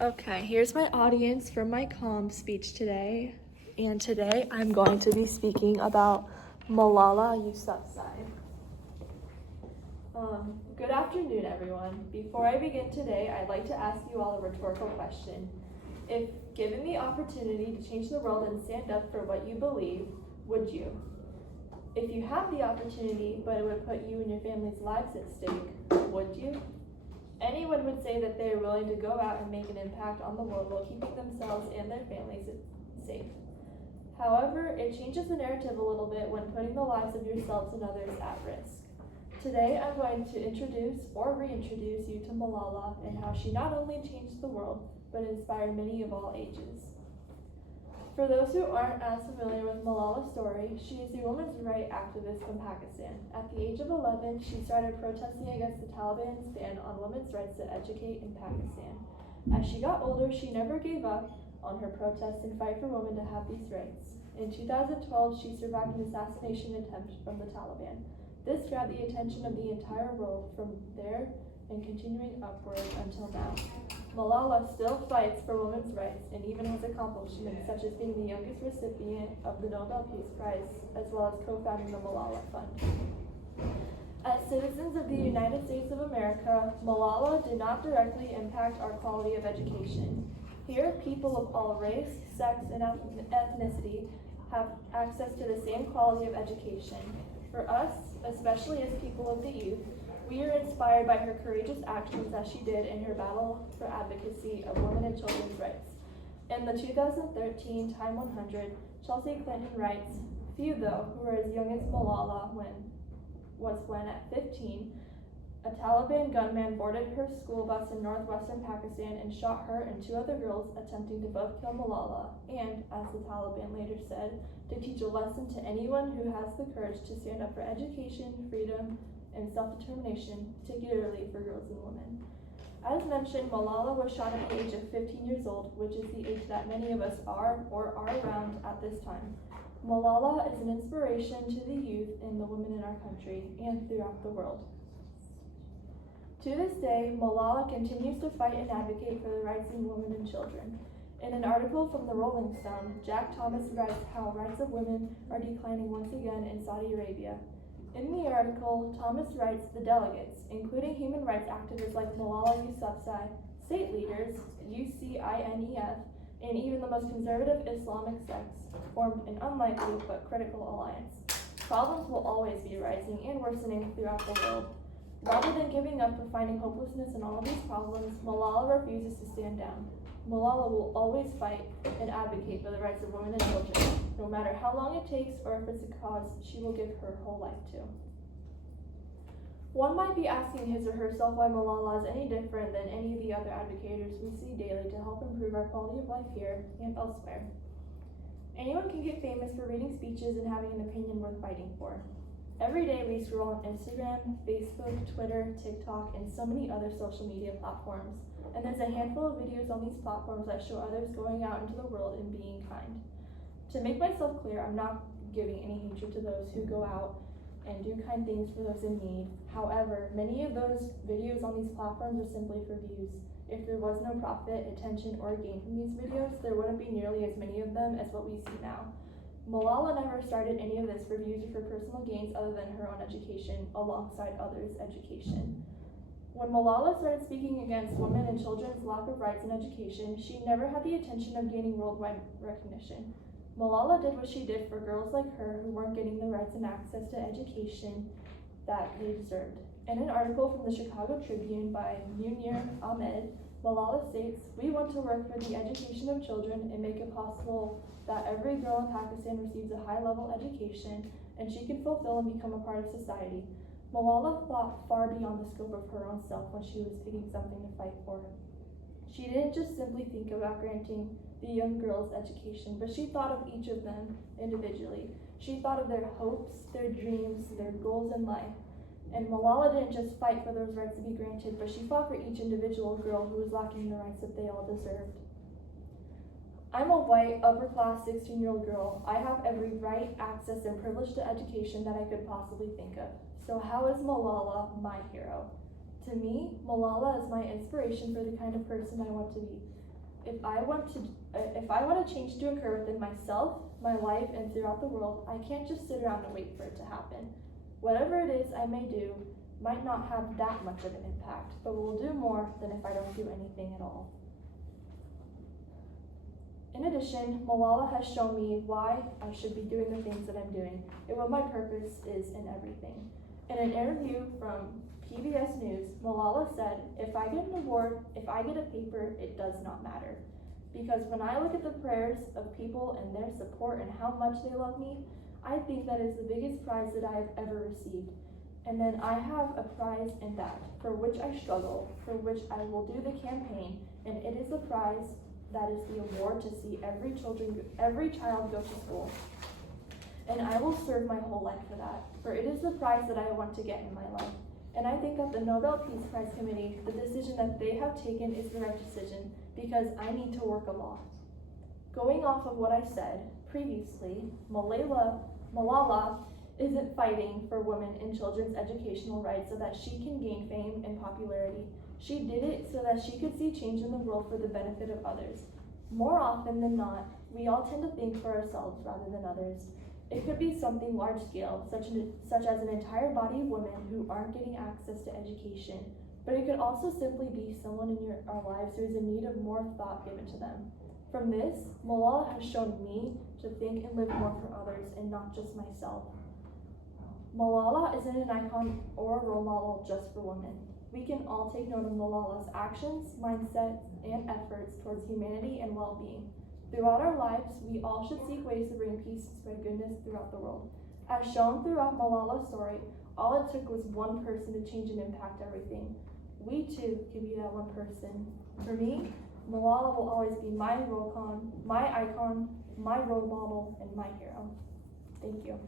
Okay, here's my audience for my COMM speech today. And today I'm going to be speaking about Malala Yousafzai. Good afternoon, everyone. Before I begin today, I'd like to ask you all a rhetorical question. If given the opportunity to change the world and stand up for what you believe, would you? If you have the opportunity, but it would put you and your family's lives at stake, would you? Anyone would say that they are willing to go out and make an impact on the world while keeping themselves and their families safe. However, it changes the narrative a little bit when putting the lives of yourselves and others at risk. Today, I'm going to introduce or reintroduce you to Malala and how she not only changed the world, but inspired many of all ages. For those who aren't as familiar with Malala's story, she is a women's rights activist from Pakistan. At the age of 11, she started protesting against the Taliban's ban on women's rights to educate in Pakistan. As she got older, she never gave up on her protests and fight for women to have these rights. In 2012, she survived an assassination attempt from the Taliban. This grabbed the attention of the entire world from there and continuing upward until now. Malala still fights for women's rights and even has accomplishments such as being the youngest recipient of the Nobel Peace Prize, as well as co-founding the Malala Fund. As citizens of the United States of America, Malala did not directly impact our quality of education. Here, people of all race, sex, and ethnicity have access to the same quality of education. For us, especially as people of the youth, we are inspired by her courageous actions as she did in her battle for advocacy of women and children's rights. In the 2013 Time 100, Chelsea Clinton writes, "Few, though, who were as young as Malala when at 15, a Taliban gunman boarded her school bus in northwestern Pakistan and shot her and 2 other girls, attempting to both kill Malala and, as the Taliban later said, to teach a lesson to anyone who has the courage to stand up for education, freedom, and self-determination, particularly for girls and women." As mentioned, Malala was shot at the age of 15 years old, which is the age that many of us are or are around at this time. Malala is an inspiration to the youth and the women in our country and throughout the world. To this day, Malala continues to fight and advocate for the rights of women and children. In an article from the Rolling Stone, Jack Thomas writes how rights of women are declining once again in Saudi Arabia. In the article, Thomas writes the delegates, including human rights activists like Malala Yousafzai, state leaders, UCINEF, and even the most conservative Islamic sects, formed an unlikely but critical alliance. Problems will always be rising and worsening throughout the world. Rather than giving up or finding hopelessness in all of these problems, Malala refuses to stand down. Malala will always fight and advocate for the rights of women and children. No matter how long it takes or if it's a cause she will give her whole life to. One might be asking his or herself why Malala is any different than any of the other advocators we see daily to help improve our quality of life here and elsewhere. Anyone can get famous for reading speeches and having an opinion worth fighting for. Every day we scroll on Instagram, Facebook, Twitter, TikTok, and so many other social media platforms. And there's a handful of videos on these platforms that show others going out into the world and being kind. To make myself clear, I'm not giving any hatred to those who go out and do kind things for those in need. However, many of those videos on these platforms are simply for views. If there was no profit, attention, or gain from these videos, there wouldn't be nearly as many of them as what we see now. Malala never started any of this for views or for personal gains other than her own education, alongside others' education. When Malala started speaking against women and children's lack of rights in education, she never had the intention of gaining worldwide recognition. Malala did what she did for girls like her who weren't getting the rights and access to education that they deserved. In an article from the Chicago Tribune by Munir Ahmed, Malala states, "We want to work for the education of children and make it possible that every girl in Pakistan receives a high-level education and she can fulfill and become a part of society." Malala thought far beyond the scope of her own self when she was picking something to fight for. She didn't just simply think about granting the young girls education, but she thought of each of them individually. She thought of their hopes, their dreams, their goals in life. And Malala didn't just fight for those rights to be granted, but she fought for each individual girl who was lacking the rights that they all deserved. I'm a white, upper-class 16-year-old girl. I have every right, access, and privilege to education that I could possibly think of. So how is Malala my hero? To me, Malala is my inspiration for the kind of person I want to be. If I want to change to occur within myself, my life, and throughout the world, I can't just sit around and wait for it to happen. Whatever it is I may do might not have that much of an impact, but will do more than if I don't do anything at all. In addition, Malala has shown me why I should be doing the things that I'm doing and what my purpose is in everything. In an interview from PBS News, Malala said, "If I get an award, if I get a paper, it does not matter. Because when I look at the prayers of people and their support and how much they love me, I think that is the biggest prize that I have ever received. And then I have a prize in that, for which I struggle, for which I will do the campaign, and it is the prize that is the award to see every child go to school. And I will serve my whole life for that, for it is the prize that I want to get in my life. And I think that the Nobel Peace Prize Committee, the decision that they have taken is the right decision, because I need to work a lot." Going off of what I said previously, Malala isn't fighting for women and children's educational rights so that she can gain fame and popularity. She did it so that she could see change in the world for the benefit of others. More often than not, we all tend to think for ourselves rather than others. It could be something large scale, such as an entire body of women who aren't getting access to education, but it could also simply be someone in our lives who is in need of more thought given to them. From this, Malala has shown me to think and live more for others and not just myself. Malala isn't an icon or a role model just for women. We can all take note of Malala's actions, mindsets, and efforts towards humanity and well-being. Throughout our lives, we all should seek ways to bring peace and spread goodness throughout the world. As shown throughout Malala's story, all it took was one person to change and impact everything. We too can be that one person. For me, Malala will always be my icon, my role model, and my hero. Thank you.